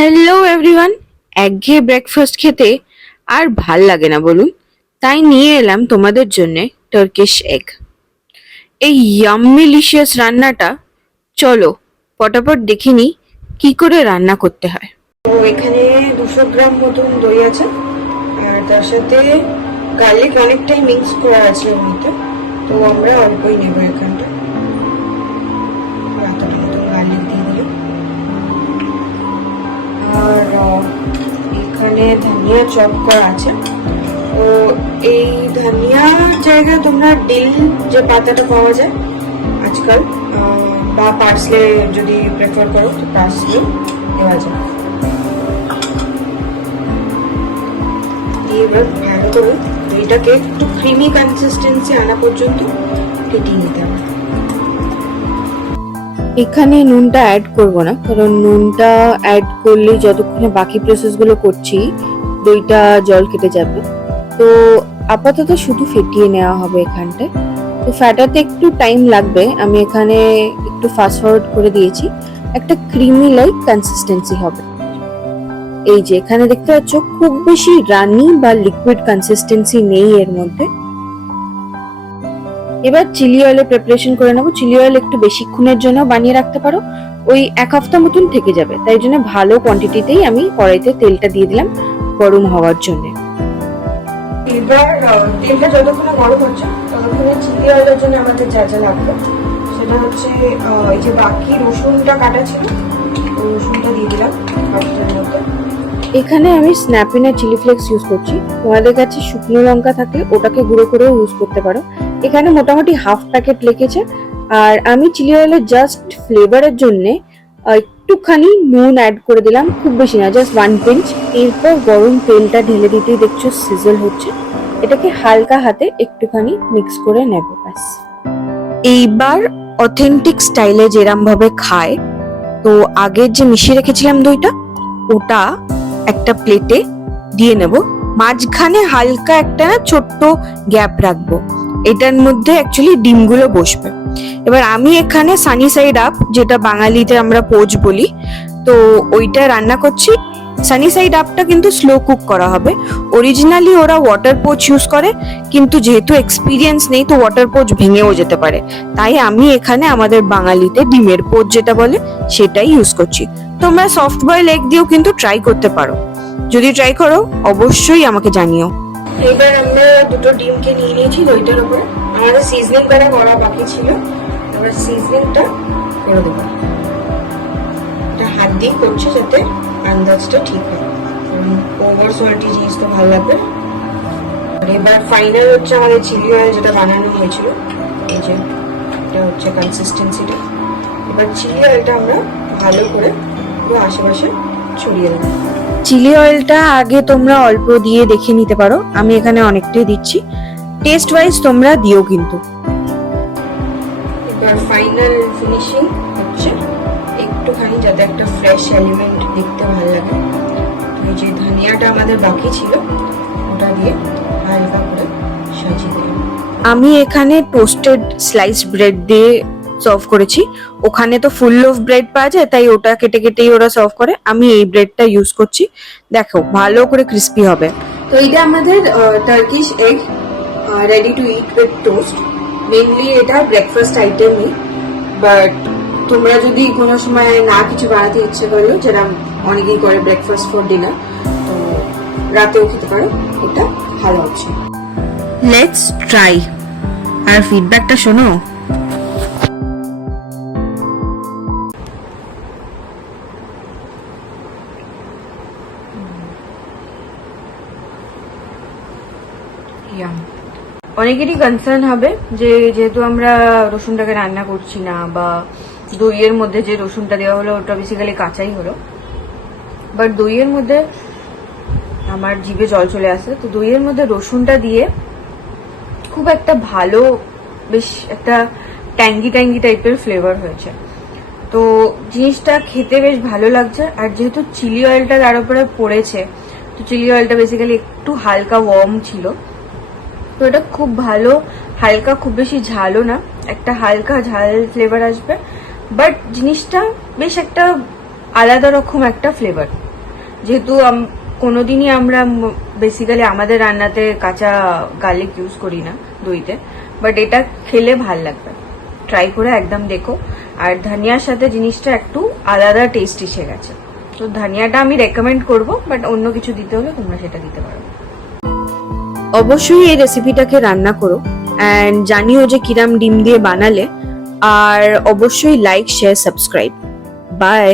Hello everyone একঘেয়ে breakfast খেতে আর ভালো লাগে না, বলুন। তাই নিয়ে এলাম তোমাদের জন্যে টার্কিশ এগ এই ইয়াম্মিলিশিয়াস রান্নাটা চলো পটাপট দেখে নিই কি করে রান্না করতে হয়। তো এখানে দুশো গ্রাম মতন দই আছে, আর তার সাথে গার্লিক অনেকটাই মিক্স করা আছে এর তো আমরা অল্পই নেব এখানটা এখানে ধনিয়া চপ করা আছে। তো এই ধনিয়া জায়গায় তোমরা ডিল যে পাতাটা পাওয়া যায় আজকাল বা পার্সলে যদি প্রেফার করো তো পার্সলে দেওয়া যায়। এবার ভালো করে দইটাকে একটু ক্রিমি কনসিস্টেন্সি আনা পর্যন্ত ফেটিয়ে নিতে হবে। এখানে নুনটা অ্যাড করব না, কারণ নুনটা অ্যাড করলে যতক্ষণে বাকি প্রসেসগুলো করছি, দইটা জল কেটে যাবে। তো আপাতত শুধু ফেটিয়ে নেওয়া হবে এখানটায় তো ফ্যাটাতে একটু টাইম লাগবে, আমি এখানে একটু ফাস্ট ফরওয়ার্ড করে দিয়েছি। একটা ক্রিমি লাইক কনসিস্টেন্সি হবে। এই যে, এখানে দেখতে পাচ্ছ, খুব বেশি রানি বা লিকুইড কনসিস্টেন্সি নেই এর মধ্যে। এবার চিলি অয়েলের প্রিপারেশন করে নেব। চিলি অয়েল একটু বেশিক্ষণের জন্য বানিয়ে রাখতে পারো। ওই এক হপ্তা মতন থেকে যাবে। তাই জন্য ভালো কোয়ান্টিটিতেই আমি কড়াইতে তেলটা দিয়ে দিলাম গরম হওয়ার জন্য। এবার তেলটা যতক্ষণে গরম হচ্ছে ততক্ষণে চিলি অয়েলের জন্য আমাদের যা যা লাগবে সেটা হচ্ছে এই যে বাকি রসুনটা কাটা ছিল রসুনটা দিয়ে দিলাম কাপটার মধ্যে। এখানে আমি স্ন্যাপিনের চিলি ফ্লেক্স ইউজ করছি। তোমাদের কাছে শুকনো লঙ্কা থাকলে ওটাকে গুঁড়ো করেও ইউজ করতে পারো। এখানে মোটামুটি হাফ প্যাকেট লেগেছে। আর আমি চিলি অয়েলের জাস্ট ফ্লেভারের জন্যে একটুখানি নুন অ্যাড করে দিলাম, খুব বেশি না জাস্ট ওয়ান পিঞ্চ এরপর গরম তেলটা ঢেলে দিতেই দেখছ সিজল হচ্ছে। এটাকে হালকা হাতে একটুখানি মিক্স করে নেব, ব্যাস। এইবার অথেন্টিক স্টাইলে যেরাম ভাবে খায়, তো আগের যে মিশিয়ে রেখেছিলাম দইটা, ওটা একটা প্লেটে দিয়ে নেব। মাঝখানে হালকা একটা ছোট্ট গ্যাপ রাখব। এটার মধ্যে অ্যাকচুয়ালি ডিমগুলো বসবে। এবার আমি এখানে সানি সাইড আপ যেটা বাঙালিতে আমরা পোজ বলি, তো ওইটা রান্না করছি। সানি সাইড আপটা কিন্তু স্লো কুক করা হবে। অরিজিনালি ওরা ওয়াটার পোচ ইউজ করে, কিন্তু যেহেতু এক্সপিরিয়েন্স নেই, তো ওয়াটার পোচ ভেঙেও যেতে পারে। তাই আমি এখানে আমাদের বাঙালিতে ডিমের পোচ যেটা বলে, সেটাই ইউজ করছি। তোমরা সফট বয়েল এগ দিয়েও কিন্তু ট্রাই করতে পারো। যদি ট্রাই করো, অবশ্যই আমাকে জানিও। এবার আমরা দুটো ডিমকে নিয়ে নিয়েছি দইটার উপরে আমাদের সিজনিং বেড়া করা বাকি ছিল। এবার সিজনিংটা করে দেবো। এটা হাত দিয়ে করছি যাতে আন্দাজটা ঠিক হয়। ওভার সল্টি জিনিস তো ভালো লাগবে। এবার ফাইনাল হচ্ছে আমাদের চিলি অয়েল যেটা বানানো হয়েছিল। এই যে, এটা হচ্ছে কনসিস্টেন্সিটা এবার চিলি অয়েলটা আমরা ভালো করে পুরো আশেপাশে ছড়িয়ে দেবো। চিলি অয়েলটা আগে তোমরা অল্প দিয়ে দেখে নিতে পারো। আমি এখানে অনেকটাই দিচ্ছি। টেস্ট ওয়াইজ তোমরা দিও কিন্তু। এবার ফাইনাল ফিনিশিং হচ্ছে। একটুখানি যাতে একটা ফ্রেশ এলিমেন্ট দেখতে ভালো লাগে। এই যে ধনিয়াটা আমাদের বাকি ছিল ওটা দিয়ে হালকা করে সাজিয়ে দিলাম। আমি এখানে টোস্টেড স্লাইস ব্রেড দিয়ে সার্ভ করেছি। ওখানে তো ফুল অফ ব্রেড পাওয়া যায়, তাই ওটা কেটে কেটেই ওরা সার্ভ করে। আমি এই ব্রেডটা ইউজ করছি। দেখো, ভালো করে ক্রিস্পি হবে। তো এটা আমাদের Turkish egg ready to eat with toast mainly এটা ব্রেকফাস্ট আইটেমই বাট তোমরা যদি কোনো সময় না কিছু বানাতে ইচ্ছে করল যেটা অনেকেই করে ব্রেকফাস্ট ফর ডিনার তো রাতেও খেতে পারো। এটা ভালো হচ্ছে লেটস ট্রাই আর ফিডব্যাকটা শোনো। অনেকেরই কনসার্ন হবে যে যেহেতু আমরা রসুনটাকে রান্না করছি না বা দইয়ের মধ্যে যে রসুনটা দেওয়া হলো, ওটা বেসিক্যালি কাঁচাই হলো। বাট দইয়ের মধ্যে আমার জিভে জল চলে আসে, তো দইয়ের মধ্যে রসুনটা দিয়ে খুব একটা ভালো, বেশ একটা ট্যাঙ্গি ট্যাঙ্গি টাইপের ফ্লেভার হয়েছে। তো জিনিসটা খেতে বেশ ভালো লাগছে, আর যেহেতু চিলি অয়েলটা তার উপরে পড়েছে, তো চিলি অয়েলটা বেসিক্যালি একটু হালকা ওয়ার্ম ছিল। তো এটা খুব ভালো, হালকা, খুব বেশি ঝালও না। একটা হালকা ঝাল ফ্লেভার আসবে। বাট জিনিসটা বেশ একটা আলাদা রকম একটা ফ্লেভার যেহেতু কোনোদিনই আমরা বেসিক্যালি আমাদের রান্নাতে কাঁচা গার্লিক ইউজ করি না দইতে। বাট এটা খেলে ভালো লাগবে। ট্রাই করে একদম দেখো। আর ধনিয়ার সাথে জিনিসটা একটু আলাদা টেস্ট এসে গেছে। তো ধনিয়াটা আমি রেকমেন্ড করব বাট অন্য কিছু দিতে হলে তোমরা সেটা দিতে পারো। অবশ্যই এই রেসিপিটাকে রান্না করো অ্যান্ড জানিও যে কিরাম ডিম দিয়ে বানালে আর অবশ্যই লাইক শেয়ার সাবস্ক্রাইব বাই